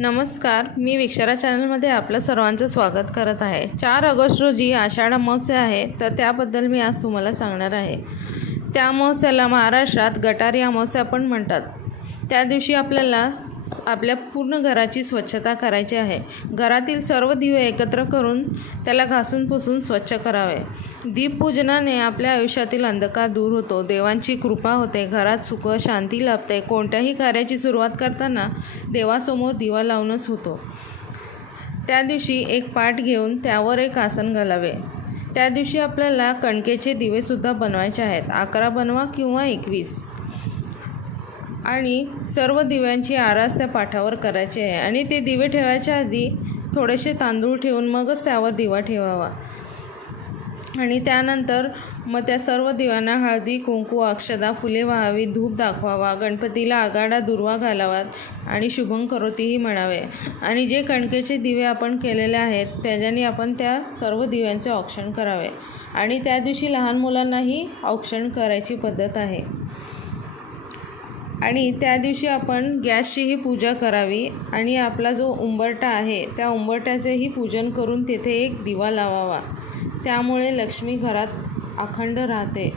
नमस्कार, मी विक्षरा चॅनलमध्ये आपलं सर्वांचं स्वागत करत आहे। 4 ऑगस्ट रोजी आषाढ अमावास्या आहे, तर त्याबद्दल मी आज तुम्हाला सांगणार आहे। त्या अमावास्याला महाराष्ट्रात गटारी अमावास्या पण म्हणतात। त्या दिवशी आपल्याला आपल्या पूर्ण घराची स्वच्छता करायची आहे। घरातील सर्व दिवे एकत्र करून त्याला घासून पुसून स्वच्छ करावे। दीपपूजनाने आपल्या आयुष्यातील अंधकार दूर होतो, देवांची कृपा होते, घरात सुख शांती लाभते। कोणत्याही कार्याची सुरुवात करताना देवासमोर दिवा लावूनच होतो। त्या दिवशी एक पाट घेऊन त्यावर एक आसन घालावे। त्या दिवशी आपल्याला कणकेचे दिवेसुद्धा बनवायचे आहेत। 11 बनवा किंवा 21 आणि सर्व दिव्यांची आरास त्या पाठावर करायची आहे। आणि ते दिवे ठेवायच्या आधी थोडेसे तांदूळ ठेवून मगच त्यावर दिवा ठेवावा। आणि त्यानंतर मग त्या सर्व दिव्यांना हळदी कुंकू अक्षदा फुले व्हावी, धूप दाखवावा, गणपतीला आगाडा दुर्वा घालावात आणि शुभं करोतीही म्हणावे। आणि जे कणकेचे दिवे आपण केलेले आहेत त्याच्याने आपण त्या सर्व दिव्यांचे औक्षण करावे। आणि त्या दिवशी लहान मुलांनाही औक्षण करायची पद्धत आहे। आणि त्या दिवशी आपण गॅसचीही पूजा करावी आणि आपला जो उंबरठा आहे त्या उंबरठ्याचेही पूजन करून तेथे एक दिवा लावावा। त्यामुळे लक्ष्मी घरात अखंड राहते।